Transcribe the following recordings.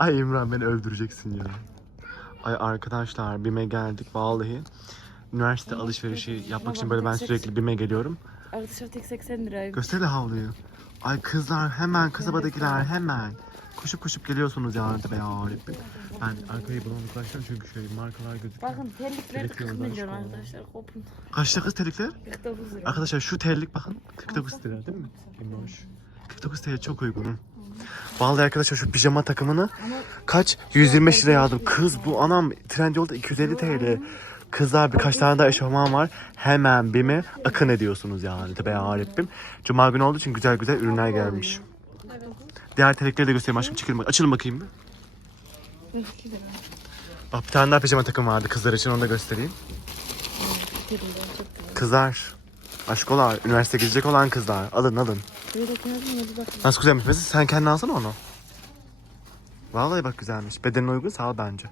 Ay İmran beni öldüreceksin ya. Ay arkadaşlar BİM'e geldik vallahi. Üniversite alışverişi yapmak için böyle ben sürekli BİM'e geliyorum. Arkadaşlar tek 80 liraymış. Göster de havluyu. Ay kızlar hemen kasabadakiler hemen. Koşup koşup geliyorsunuz ya be ya. Ben arkayı bulanıklaştım çünkü şöyle markalar gözüküyor. Bakın terlikleri Terlik 40 yoldan milyon arkadaşlar. Kopun. Kaçta kız terlikler? 49 lira. Arkadaşlar şu terlik bakın 49 lira değil mi? Emoş. 49 TL çok uygun. Vallahi arkadaşlar şu pijama takımını kaç? 125 liraya aldım. Kız bu anam Trendyol'da 250 TL. Kızlar birkaç tane daha eşofman var. Hemen BİM'e akın ediyorsunuz yani. Tabii ya Rabbim. Cuma günü olduğu için güzel güzel ürünler gelmiş. Diğer terlikleri de göstereyim aşkım. Çıkın bak. Açılın bakayım bir. 42 lira. Bak bir tane daha pijama takım vardı kızlar için onu da göstereyim. Kızlar. Aşkolar. Üniversite gidecek olan kızlar. Alın alın. Nasıl güzelmiş mesela sen kendin alsana onu. Vallahi bak güzelmiş. Bedenine uygunsa al bence.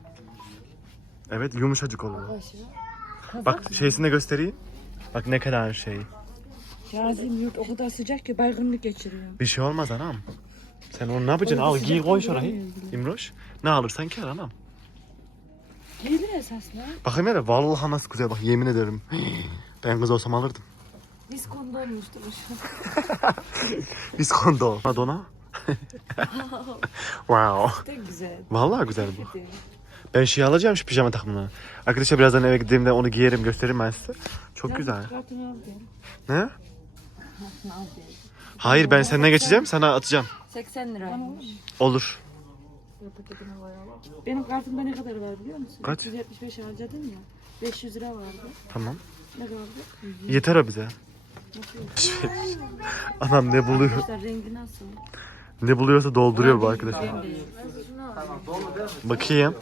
Evet yumuşacık. Başına. Bak şeysini de göstereyim. Bak ne kadar şey. Yazayım yurt o kadar sıcak ki baygınlık geçiriyorum. Bir şey olmaz anam. Sen onu ne yapacaksın? Al giy koy şurayı. İmroş. Ne alırsan ki anam. Giydin esasla. Bakayım hele vallahi nasıl güzel bak yemin ederim. Ben kız olsam alırdım. Diskonda olmuştur şu. Biskondo. Madonna. wow. De güzel. Vallahi güzel bu. Ben şey alacağım şu pijama takımını. Arkadaşlar birazdan eve gideyim de onu giyerim gösteririm ben size. Çok güzel. Al diyelim. Ne? Hayır ben senden geçeceğim sana atacağım. 80 liraymış. Olur. Benim kartımda ne kadar var biliyor musun? Kaç? 375 harcadım ya. 500 lira vardı. Tamam. Ne kaldı? Yeter o bize. Anam ne buluyor? Arkadaşlar rengi nasıl? Ne buluyorsa dolduruyor bu arkadaş. Ben de Bakayım.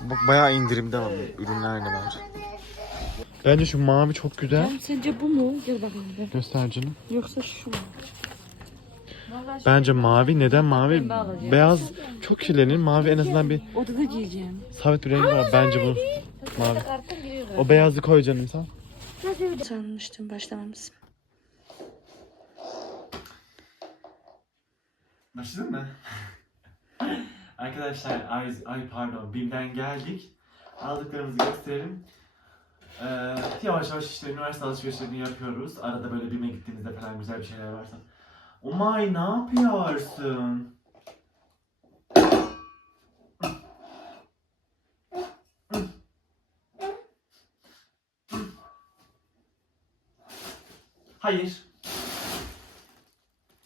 Bak bayağı indirimde var ürünler de var. Bence şu mavi çok güzel. Tamam, sence bu mu? Gel bakalım. Göster canım. Yoksa şu mu? Bence mavi. Neden mavi? Beyaz çok kirlenir. Mavi en azından bir Odada giyeceğim. sabit bir rengi var. Bence bu mavi. O beyazı koy canım sen. Sanmıştım başlamamız. Başladın mı? Arkadaşlar ay, ay pardon BİM'den geldik. Aldıklarımızı gösterelim. Ee, yavaş yavaş işte üniversite alışverişlerini yapıyoruz. Arada böyle BİM'e gittiğimizde falan güzel bir şeyler varsa. Umay ne yapıyorsun? Hayır.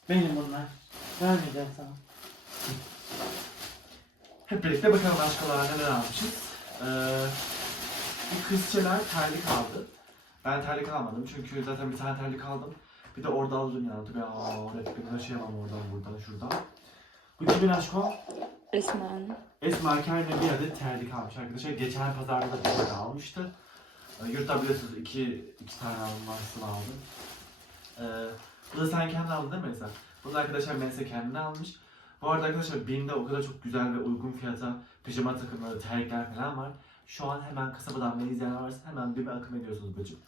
Benim bunlar. Vermeyeceğim sana. Hep birlikte bakalım aşkolar neler almışız. Ee, bu kızçeler terlik aldı. Ben terlik almadım çünkü zaten bir tane terlik aldım. Bir de orada alırım yani. Tabii aa oraya bir taşıyamam oradan buradan şuradan. Bu kimin aşko? Esma'nın. Esma kendine bir adet terlik almış arkadaşlar. Geçen pazarda da bir tane almıştı. Ee, Yurtta biliyorsunuz iki, iki tane almasını aldım. Ee, bu da sen kendin aldın değil mi Esen? Bunu da arkadaşlar Mensa kendine almış. Bu arada arkadaşlar BİM'de o kadar çok güzel ve uygun fiyata pijama takımları, terlikler falan var. Şu an hemen kasabadan beni izleyen varsa hemen BİM'e akım ediyorsunuz bacım.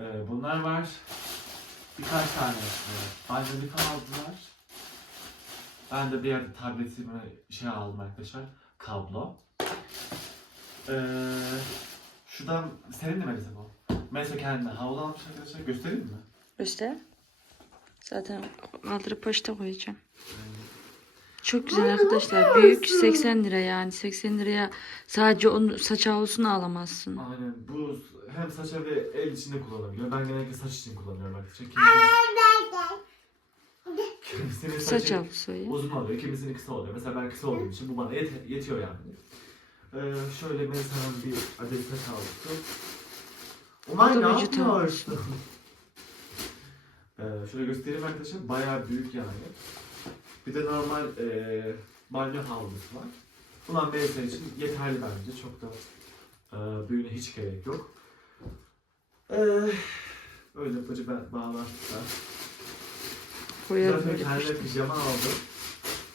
Ee, bunlar var. Birkaç tane e, banyolik aldılar. Ben de bir yerde tabletimi şey aldım arkadaşlar. Kablo. Ee, şuradan senin de Melisa bu. Melisa kendine havlu almış arkadaşlar. Göstereyim mi? Göster. Zaten kaldırıp poşete koyacağım. Çok güzel arkadaşlar. Büyük 80 lira yani. 80 liraya sadece onu saç havlusunu alamazsın. Aynen. Bu hem saça ve el içinde kullanılabiliyor. Ben genellikle saç için kullanıyorum arkadaşlar. Kimisinin, Saç saçı havlusu ya. uzun oluyor, kimisinin kısa oluyor. Mesela ben kısa olduğum için bu bana yet- yetiyor yani. Ee, şöyle mesela bir adet saç havlusu. Umay Bu da ne vücut yapıyorsun? ee, şöyle göstereyim arkadaşlar. Bayağı büyük yani. Bir de normal ee, banyo havlusu var. Ulan Melisa için yeterli bence. Çok da ee, büyüğüne hiç gerek yok. Ee, öyle ben bağlar. Koyarım Zaten kendime pijama aldım.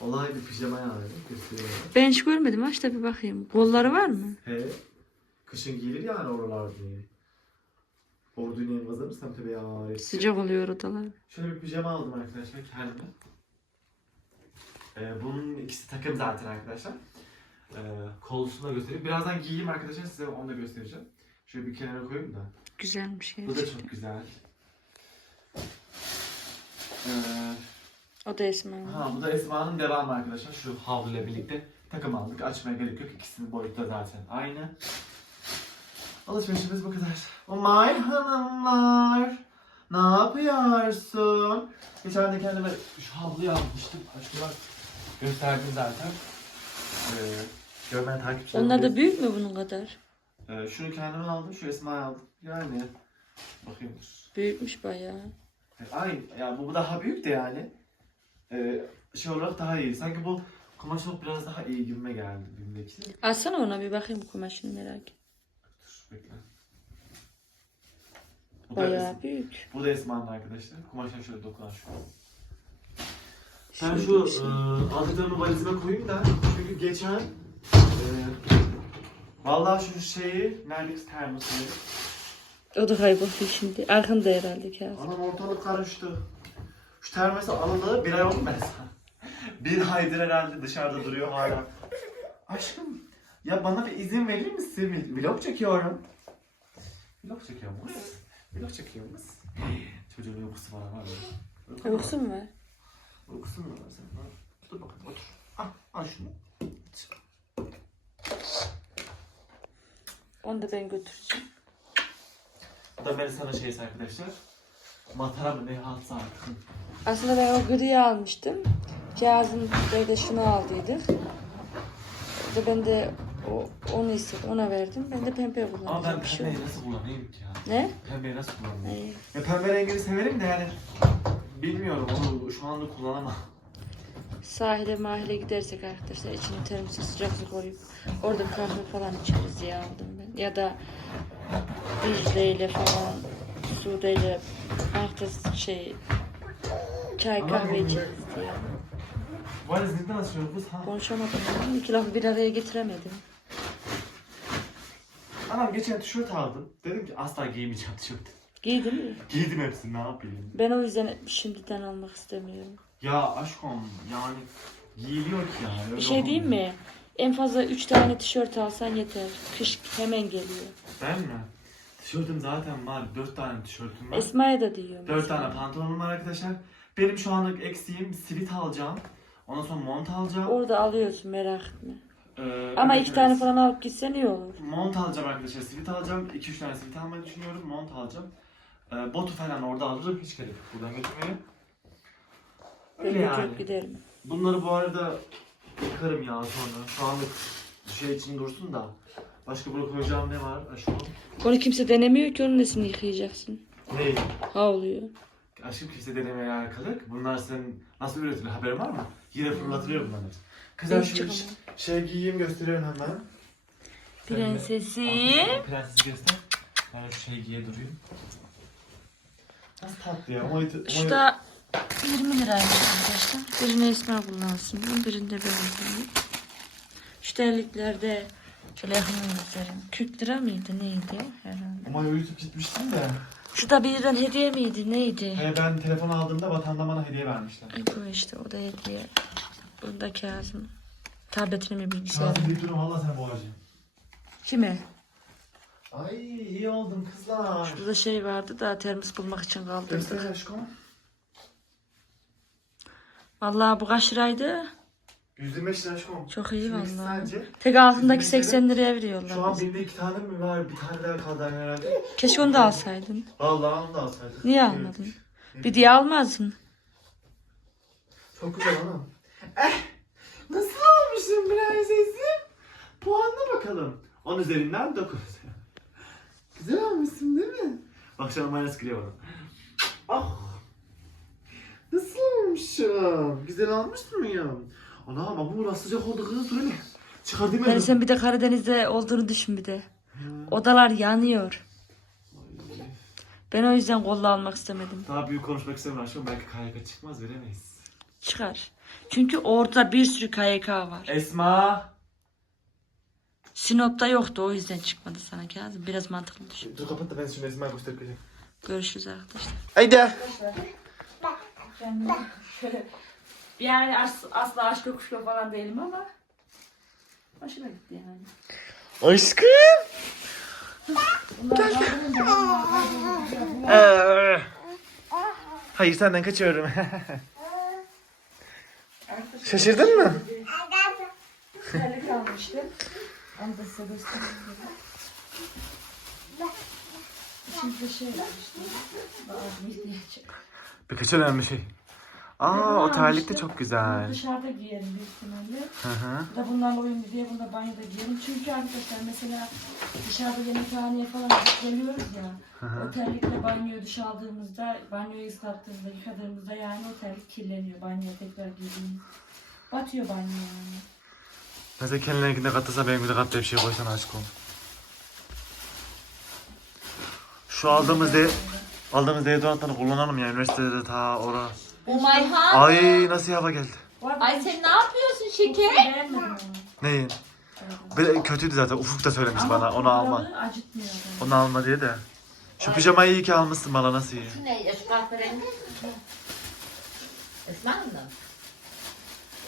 Olay bir pijama yani. Gösteriyorum. Ben hiç görmedim. Aç da bir bakayım. Kolları var mı? He. Kışın giyilir yani oralar diye. Ordu ineğini kazanırsam tabii ya. Sıcak oluyor odalar. Şöyle bir pijama aldım arkadaşlar kendime. Ee, bunun ikisi takım zaten arkadaşlar. Ee, kolusunu da göstereyim. Birazdan giyeyim arkadaşlar size onu da göstereceğim. Şöyle bir kenara koyayım da. Güzelmiş Bu da çok güzel. Ee, O da Esma. ha bu da Esma'nın devamı arkadaşlar. Şu havluyla birlikte takım aldık. Açmaya gerek yok. İkisinin boyutu da zaten aynı. Alışverişimiz bu kadar. My hanımlar. Ne yapıyorsun? Geçen de kendime şu havluyu almıştım. Aşkına gösterdim zaten. Ee, görmeyen takipçilerim. Onlar da büyük mü bunun kadar? Ee, şunu kendime aldım. Şu Esma'ya aldım. Yani. Bakayım. Büyükmüş bayağı. Ay ya bu, daha büyük de yani. Ee, şey olarak daha iyi. Sanki bu kumaş olarak biraz daha iyi gibime geldi bimdeki. Alsana ona bir bakayım kumaşını merak et. Dur bekle. Bu da, Bayağı büyük. bu da Esma'nın arkadaşlar. Kumaşa şöyle dokunan şu. Ben şu bir şey. e, aldıklarımı valizime koyayım da çünkü geçen e, vallahi şu şeyi Nerlix termosu O da kayboldu şimdi. Arkanda herhalde kağıt. Anam ortalık karıştı. Şu termosu alalı bir ay oldu ben sana. Bir aydır herhalde dışarıda duruyor hala. Aşkım ya bana bir izin verir misin? Vlog çekiyorum. Vlog çekiyorum kız. Vlog çekiyorum kız. Çocuğun uykusu var var ya. Uykusu mu var? Uykusu mu var senin? Ha? Dur bakalım otur. Al, al şunu. Onu da ben götüreceğim. Bu da sana şeysi arkadaşlar. Matara mı ne hatsa artık. Aslında ben o griyi almıştım. Kazım Bey de şunu aldıydı. O da ben de o, onu istedim. Ona verdim. Ben de pembe Ama ben pembeyi nasıl kullanayım ki ya? Ne? Pembeyi nasıl kullanayım? Ay, Ya pembe rengini severim de yani bilmiyorum onu şu anda kullanamam. Sahile mahile gidersek arkadaşlar içine termos sıcak su koyup orada kahve falan içeriz diye aldım ben. Ya da Dicle ile falan Sude ile arkadaş şey çay kahve içeriz diye. Valizinde nasıl şöyle kız ha? Konuşamadım. ya. İki lafı bir araya getiremedim. Anam geçen tişört aldım. Dedim ki asla giymeyeceğim tişört. Giydin mi? Giydim hepsini ne yapayım? Ben o yüzden şimdiden almak istemiyorum. Ya aşkım yani giyiliyor ki ya. öyle Bir şey diyeyim olmuyor. mi? En fazla 3 tane tişört alsan yeter. Kış hemen geliyor. Ben mi? Tişörtüm zaten var. Dört tane tişörtüm var. Esma'ya da diyorum. Dört tane pantolonum var arkadaşlar. Benim şu anlık eksiğim sivit alacağım. Ondan sonra mont alacağım. Orada alıyorsun merak etme. Ee, Ama evet, iki tane evet. falan alıp gitsen iyi olur. Mont alacağım arkadaşlar. Sivit alacağım. 2-3 tane sivit almayı düşünüyorum. Mont alacağım. Ee, botu falan orada alırım. Hiç gerek yok buradan götürmeye. Öyle yani. götürüp giderim. Bunları bu arada yıkarım ya sonra. Şu anlık şey için dursun da. Başka burada koyacağım ne var aşkım? Onu kimse denemiyor ki onun nesini yıkayacaksın. Ne? Ha oluyor. Aşkım kimse denemeye alakalı. Bunlar senin nasıl üretiliyor haberin var mı? Yine fırlatılıyor bunlar. Kızlar hiç şu çıkamam. şey giyeyim gösteriyorum hemen. Prensesim. Prensesi göster. Ben şu şey giye durayım. Nasıl tatlı ya. Ama, Şu da 20 liraymış arkadaşlar. Birini Esma kullansın. Birinde ben kullanayım. Şu terliklerde şöyle yakından göstereyim. 40 lira mıydı neydi herhalde. Ama YouTube gitmiştim de. Şu da birden hediye miydi neydi? He, ben telefon aldığımda vatanda bana hediye vermişler. Ay bu işte o da hediye. Burada Kazım. Tabletini mi bilgisayarını? bir durum valla sen boğacağım. Kime? Ay iyi oldum kızlar. Burada şey vardı da termos bulmak için kaldırdık. Göster aşkım. Vallahi bu kaç liraydı? 125 lira aşkım. Çok iyi Şurası vallahi. Sence? Tek altındaki 125 lira. 80 liraya Şu veriyorlar. an binde iki tane mi var? Bir tane daha kaldı herhalde. Keşke onu da alsaydın. Vallahi onu da alsaydık. Niye Evet. almadın? Bir diye almazdın. Çok güzel ama. Eh! Nasıl olmuşum prensesim? Puanla bakalım. 10 üzerinden 9. güzel olmuşsun değil mi? Bak şu an minus giriyor bana. Ah! Nasıl olmuşum? Güzel olmuş muyum? Ana ama bu biraz sıcak oldu kız. Dur hele. Çıkartayım Yani sen bir de Karadeniz'de olduğunu düşün bir de. Odalar yanıyor. Ben o yüzden kolla almak istemedim. Daha büyük konuşmak istemiyorum aşkım. Belki KYK çıkmaz veremeyiz. Çıkar. Çünkü orada bir sürü KYK var. Esma! Sinop'ta yoktu o yüzden çıkmadı sana Kazım. Biraz mantıklı düşün. Dur kapat da ben şimdi Esma'ya göstereceğim. Görüşürüz arkadaşlar. Haydi. Şöyle yani as, asla aşk yokuşlu falan değilim ama hoşuma gitti yani. Aşkım. Bunlar Ee, Hayır senden kaçıyorum. Şaşırdın mı? Terlik almıştım. Onu da size göstereyim. Şimdi şey. Bazı ihtiyaç. Birkaç önemli şey. Aa o terlik de çok güzel. Dışarıda giyerim büyük ihtimalle. Hı hı. Bu da bunlarla uyumlu diye bunu da banyoda giyerim. Çünkü arkadaşlar mesela dışarıda yemekhaneye falan gidip geliyoruz ya. O terlikle banyoya duş aldığımızda, banyoyu ıslattığımızda, yıkadığımızda yani o terlik kirleniyor. Banyoya tekrar giydiğimiz. Batıyor banyo yani. Mesela kendine katılsa benim de katlı bir şey koysan aşk ol. Şu aldığımız de aldığımız deodorantları kullanalım ya üniversitede ta ora. Umayhan. Ay nasıl hava geldi. Ay sen ne yapıyorsun şeker? Neyin? Bir, kötüydü zaten Ufuk da söylemiş bana onu alma. Acıtmıyor. Onu alma diye de. Şu pijamayı iyi ki almışsın bana nasıl iyi. Şu ne ya şu kahverengi? Esma Hanım.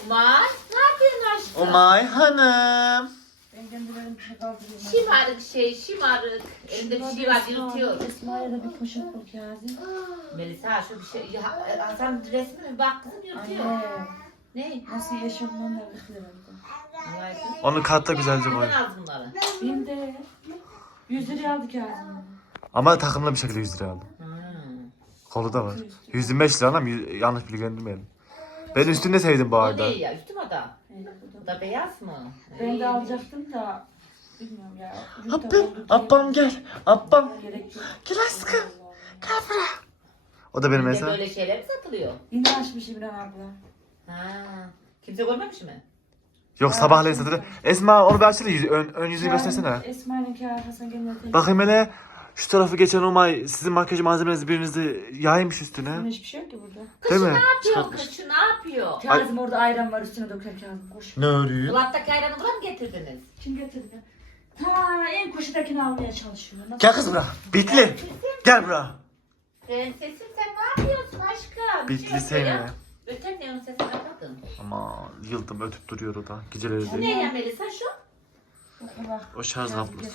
Umay ne yapıyorsun aşkım? Umay hanım. Ben kendilerini kaldırıyorum. Şımarık şey şımarık. Elinde bir şey var yırtıyor. Esma'ya da bir poşet bul Kazım. Melisa şu bir şey. Ya, Hasan resmine bir bak kızım yırtıyor. Anne. Ne? Nasıl yaşamam da kız. Onu katla güzelce koy. Neden az bunları? Benim de 100 liraya aldı Kazım. Ama takımla bir şekilde 100 lira aldım. Hmm. Kolu da var. 125 lira yüz- yanlış bilgilendirmeyelim. Ben üstünde sevdim bu arada. ne ya? Üstüm. Evet, bu da- Bu beyaz mı? Ben İyi. de alacaktım da bilmiyorum ya. Ucuz da Abim, oldu abam gel. Gerek yok. Gel aşkım. Gel buraya. O da benim Bir de mesela. böyle şeyler mi satılıyor? Yine açmış İmran abla. Ha. Kimse görmemiş mi? Yok sabahleyin satılır. Esma onu bir açsana yüzü, ön, ön yüzünü göstersene. Esma'nın kâr Hasan. Bakayım hele. Şu tarafı geçen Umay sizin makyaj malzemenizi birinizi yaymış üstüne. Bunun hiçbir şey yok ki burada. Değil Kışı mi? ne yapıyor? Çıkartmış. Kışı ne yapıyor? Kazım orada ayran var üstüne döker Kazım. Koş. Ne örüyor? Dolaptaki ayranı buraya mı getirdiniz? Kim getirdi? Ta en koşudakini almaya çalışıyor. Nasıl? Gel kız buraya. Bitli. Gel buraya. Prensesim sen ne yapıyorsun aşkım? Bir şey Bitli yok seni. ya. Öten ne onun sesine bakın. Ama yıldım ötüp duruyor o da. Geceleri Bu de. ne ya Melisa şu? O şarj kablosu.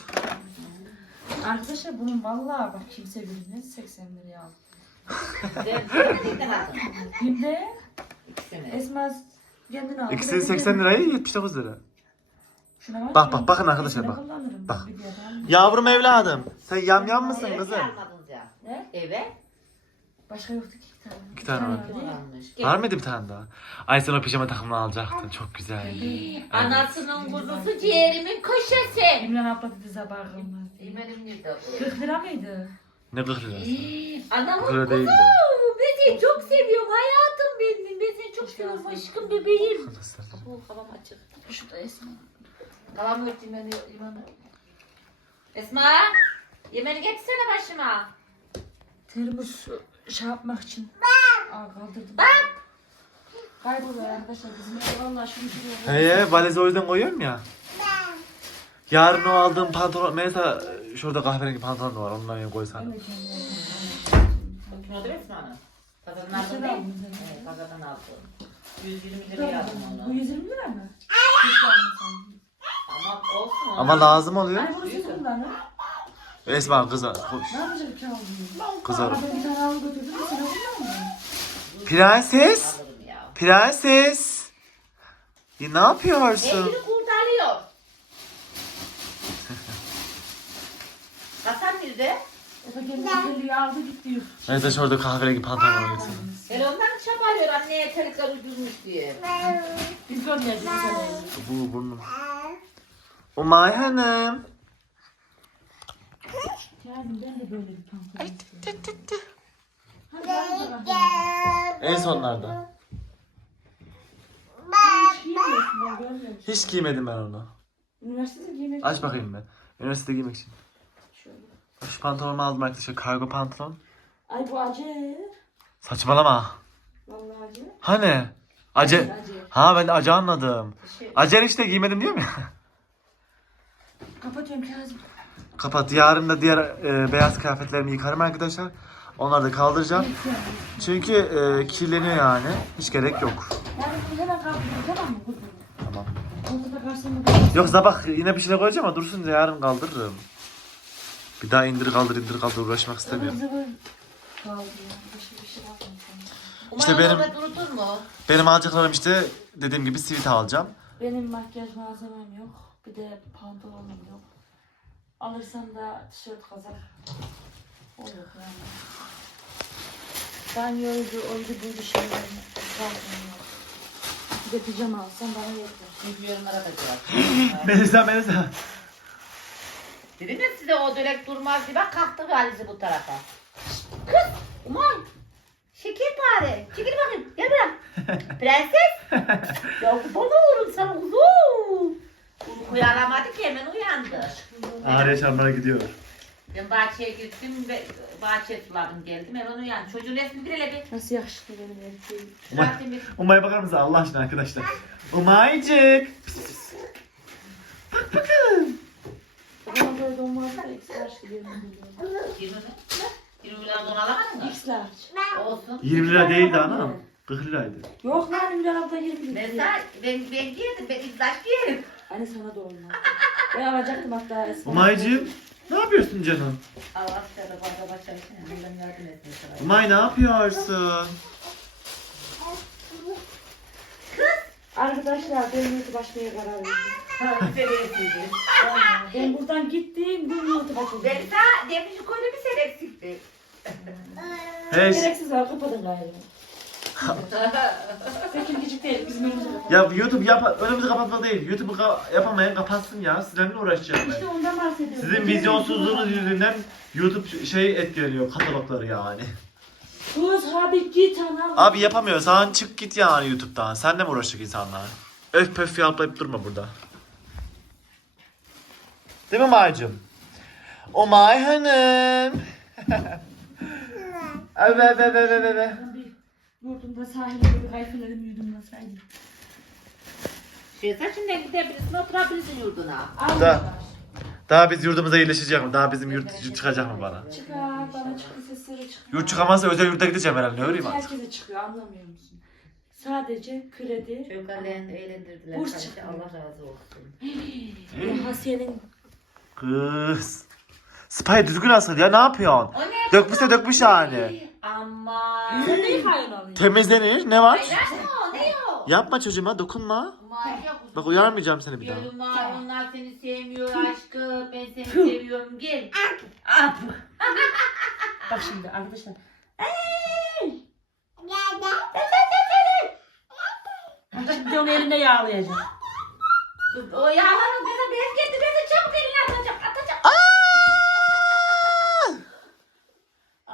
Arkadaşlar bunun vallahi bak kimse bilmez 80 liraya aldı. Ben nereden aldın? Hem de İkisini. Esma kendini aldı. İkisi Ben de 80 kendim- liraya 79 lira. Şuna bak. Bak, bakın arkadaşlar, bak. Bak. Yavrum evladım. Sen yam yam mısın kızım? Ne? Eve. Başka yoktu ki iki tane. Var. Var mıydı bir tane daha? Ay sen o pijama takımını alacaktın. Çok güzel. Anasının kuzusu ciğerimin köşesi. İmran abla dedi sabah olmaz diye. Benim nerede bu? 40 lira mıydı? Ne 40 lirası? Anamın Kırk lira değildi. Ben seni çok seviyorum hayatım benim. Ben seni çok seviyorum aşkım bebeğim. Bu kavam açık. Şu da Esma. Kavam örteyim ben limanı. Esma. Yemeğini getirsene başıma. Termos şey yapmak için. Aa kaldırdım. Kayboluyor arkadaşlar bizim ev valla şunu şuraya. He valize o yüzden koyuyorum ya. Yarın o aldığım pantolon mesela şurada kahverengi pantolon var ondan yana koysan. Kim aldı Esma Hanım? Pazardan aldın değil aldım mi? Evet pazardan aldım. 120 liraya aldım Bu onu. 120 lira mı? Ama olsun. Ama lazım oluyor. Ay bunu siz kullanın. Esma kıza koş. Ne yapacak ki aldım? Kızar. Aa, ben bir tane aldım götürdüm. Sen alın mı? Prenses. Prenses. Ya ne yapıyorsun? Evini kurtarıyor. Hasan nerede? O da kendi kirliği aldı gitti yurt. Neyse şurada kahverengi pantolon gitsin. Hele ondan çabalıyor anneye terlikler ucuzmuş diye. Biz. Biz görmeyeceğiz. Bu burnum. Umay Hanım. Yardım ben de böyle bir pantolon istiyorum. Hadi ben de bakayım. En sonlarda. Hiç giymiyorsun ben görmüyorum. Hiç giymedim ben onu. Üniversitede giymek Aç bakayım ben. Üniversitede giymek için. Şöyle. Bak Şu pantolonumu aldım arkadaşlar. Kargo pantolon. Ay bu acı. Saçmalama. Vallahi acı. Hani? Acı. Acı. Ha ben de acı anladım. Şey, Acer işte giymedim diyor mu? Kapatıyorum Kazım. Kapat. Yarın da diğer e, beyaz kıyafetlerimi yıkarım arkadaşlar. Onları da kaldıracağım. Çünkü e, kirleniyor yani. Hiç gerek yok. Tamam Yok sabah yine bir şeyler koyacağım ama dursun yarın kaldırırım. Bir daha indir kaldır indir kaldır uğraşmak istemiyorum. Şey yapmadım. İşte benim-? Benim alacaklarım işte dediğim gibi sivit alacağım. Benim makyaj malzemem yok. Bir de pantolonum yok. Alırsam da tişört kazak olur yani. Banyoydu, oydu buydu şeylerim. Zaten yok. Bir de pijama alsam bana yeter. Çünkü yorumlara da cevap. Melisa Melisa. Dedim ya size o dölek durmaz diye bak kalktı Galizi bu tarafa. Kız! Umay! Şekerpare! Çekil bakayım. Gel buraya. Prenses! ya kurban olurum sana uzun. Uyku yaramadı ki hemen uyandı. Ağrıya çarmara gidiyor. Ben bahçeye gittim ve bahçeye suladım geldim hemen uyandı. Çocuğun resmi bir hele bir. Nasıl yakışıklı benim erkeğim. Bir Umay'a bakar mısın Allah aşkına arkadaşlar? Umaycık. Bana böyle donmaz da X large gibi biliyorum. 20 mi? 20 lira don alamadın mı? X large. Olsun. 20 lira değildi anam. 40 liraydı. Yok lan Ümran abla 20 lira. Mesela ben, ben giyerdim, ben iddiaş giyerim. Hani sana da olmaz. Ben alacaktım hatta eskiden. Umaycığım ne yapıyorsun canım? De fazla başarısın. Allah yardım etsin sana. Umay ne yapıyorsun? Arkadaşlar ben YouTube açmaya karar verdim. Ben buradan gittim, bir YouTube açacağım. daha demiş koyda bir sen eksikti. Hey. Gereksiz var, kapatın gayrı. Peki küçük değil, bizim kapatın. Ya YouTube yap önümüzü kapatma değil. YouTube'u ka- yapamayan kapatsın ya. Sizlerle uğraşacağım İşte ben. ondan bahsediyorum. Sizin vizyonsuzluğunuz yüzünden YouTube şey etkiliyor katalogları yani. Kız abi git anam. Abi yapamıyorsan çık git yani YouTube'dan. Sen mi uğraşacak insanlar? Öf pöf yaplayıp durma burada. Değil mi Maycım? O May Hanım. Evet evet evet evet. Yurdumda sahilde bir kayfelerim yudumlasaydım. Şey saçından gidebilirsin, oturabilirsin yurduna. Da. Daha biz yurdumuza yerleşecek mi? Daha bizim yurt çıkacak mı bana? Çıkar, bana çıktı sesleri çıkıyor. Yurt çıkamazsa özel yurda gideceğim herhalde. Ne öreyim artık? Herkese çıkıyor, anlamıyor musun? Sadece kredi, Çocuklar eğlendirdiler. Burs kardeşi, çıktı. Allah razı olsun. Hasiye'nin Kız. Spy düzgün asıl ya ne yapıyorsun? O ne? Dökmüşse dökmüş yani. Ama. Sen ne alıyorsun? Temizlenir ne var? Ne o? Yapma çocuğuma dokunma. Bak uyarmayacağım seni bir daha. Gönlüm var, onlar seni sevmiyor aşkım. Ben seni seviyorum. Gel. Ap. Bak şimdi arkadaşlar. Şimdi onu elinde yağlayacak. O yağların bize bez getir. Bezi çabuk eline atacak.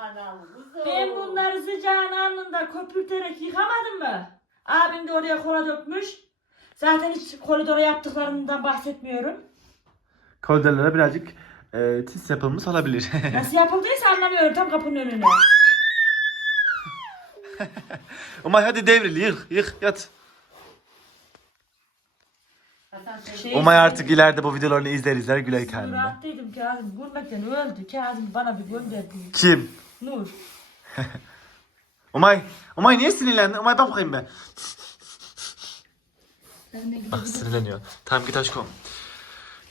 Anam kuzum. Ben bunları sıcağın alnında köpürterek yıkamadım mı? Abim de oraya kola dökmüş. Zaten hiç koridora yaptıklarından bahsetmiyorum. Koldelere birazcık e, tis yapılmış olabilir. Nasıl yapıldıysa anlamıyorum tam kapının önüne. Umay hadi devril yık yık yat. Şey- Umay artık ileride bu videolarını izler izler güler kendine. Rahattaydım Kazım. Gülmekten öldü. Kazım bana bir gönderdi. Kim? Nur. Umay. Umay niye sinirlendin? Umay bak bakayım ben. Ah gidebilirim. sinirleniyor. Tamam git aşkım.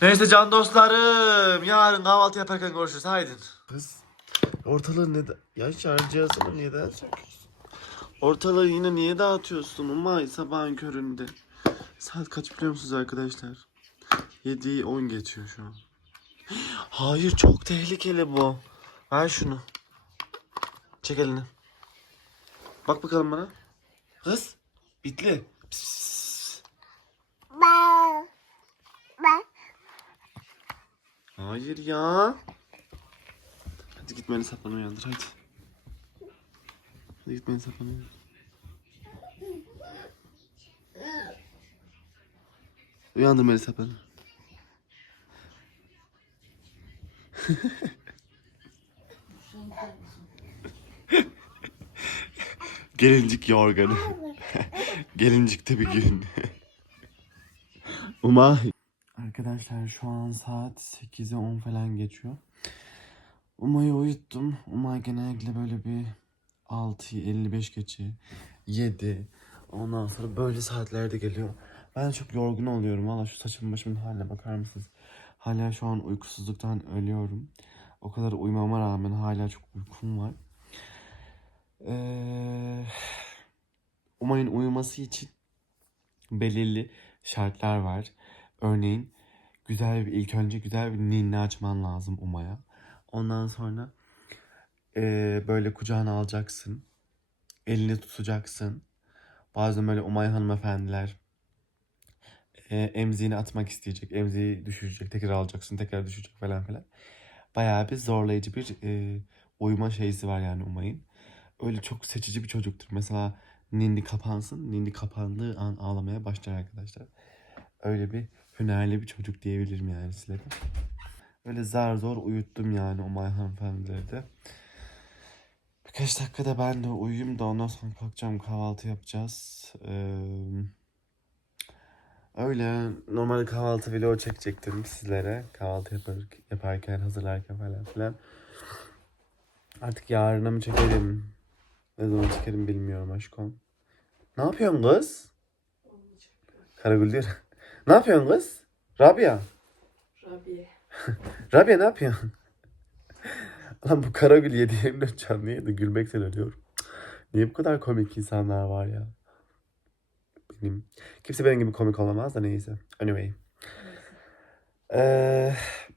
Neyse can dostlarım. Yarın kahvaltı yaparken görüşürüz. Haydi. Kız ortalığı ne... Ya harcayasını niye dağıtıyorsun? Ortalığı yine niye dağıtıyorsun? Umay sabahın köründe. Saat kaç biliyor musunuz arkadaşlar? 7'yi 10 geçiyor şu an. Hayır çok tehlikeli bu. Ver şunu. Çek elini. Bak bakalım bana. Kız. Bitli. Pis, pis. Hayır ya. Hadi git beni saplanı uyandır hadi. Hadi git beni saplanı uyandır. Uyandır beni Gelincik yorganı. Gelincikte bir gün. Umay. Arkadaşlar şu an saat 8'e 10 falan geçiyor. Umay'ı uyuttum. Umay genellikle böyle bir 6.55 geçe 7 ondan sonra böyle saatlerde geliyor. Ben çok yorgun oluyorum. Valla şu saçım başımın haline bakar mısınız? Hala şu an uykusuzluktan ölüyorum. O kadar uyumama rağmen hala çok uykum var. Umay'ın uyuması için belirli şartlar var. Örneğin güzel bir ilk önce güzel bir ninni açman lazım Umay'a. Ondan sonra eee, böyle kucağına alacaksın. Elini tutacaksın. Bazen böyle Umay hanımefendiler eee, emziğini atmak isteyecek. Emziği düşürecek. Tekrar alacaksın. Tekrar düşecek falan filan. Bayağı bir zorlayıcı bir eee, uyuma şeysi var yani Umay'ın. Öyle çok seçici bir çocuktur. Mesela ninni kapansın. Ninni kapandığı an ağlamaya başlar arkadaşlar. Öyle bir hünerli bir çocuk diyebilirim yani sizlere. Öyle zar zor uyuttum yani Umay hanımefendileri de. Birkaç dakikada ben de uyuyayım da ondan sonra kalkacağım kahvaltı yapacağız. Ee, öyle normal kahvaltı vlogu çekecektim sizlere. Kahvaltı yapar, yaparken hazırlarken falan filan. Artık yarına mı çekerim? Ne zaman çekerim bilmiyorum aşkım. Ne yapıyorsun kız? Karagül diyor. ne yapıyorsun kız? Rabia. Rabia. Rabia ne yapıyorsun? Lan bu Karagül 7-24 canlı yayında gülmekten ölüyorum. Niye bu kadar komik insanlar var ya? Benim. Kimse benim gibi komik olamaz da neyse. Anyway. Ee,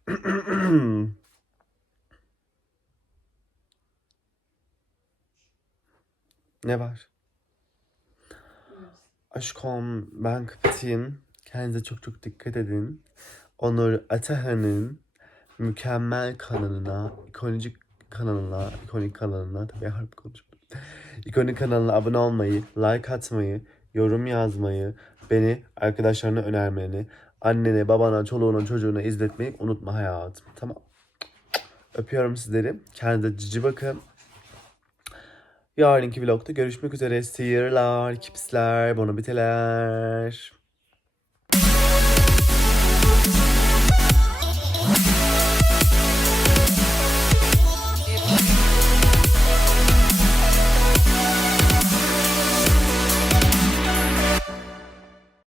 ne var? Aşkım ben kapatayım. Kendinize çok çok dikkat edin. Onur Atahan'ın mükemmel kanalına, ikonik kanalına, ikonik kanalına tabii harp konuşmadım. İkonik kanalına abone olmayı, like atmayı, yorum yazmayı, beni arkadaşlarına önermeni, annene, babana, çoluğuna, çocuğuna izletmeyi unutma hayatım. Tamam. Öpüyorum sizleri. Kendinize cici bakın. Yarınki vlogda görüşmek üzere. Seyirler, kipsler, bonobiteler.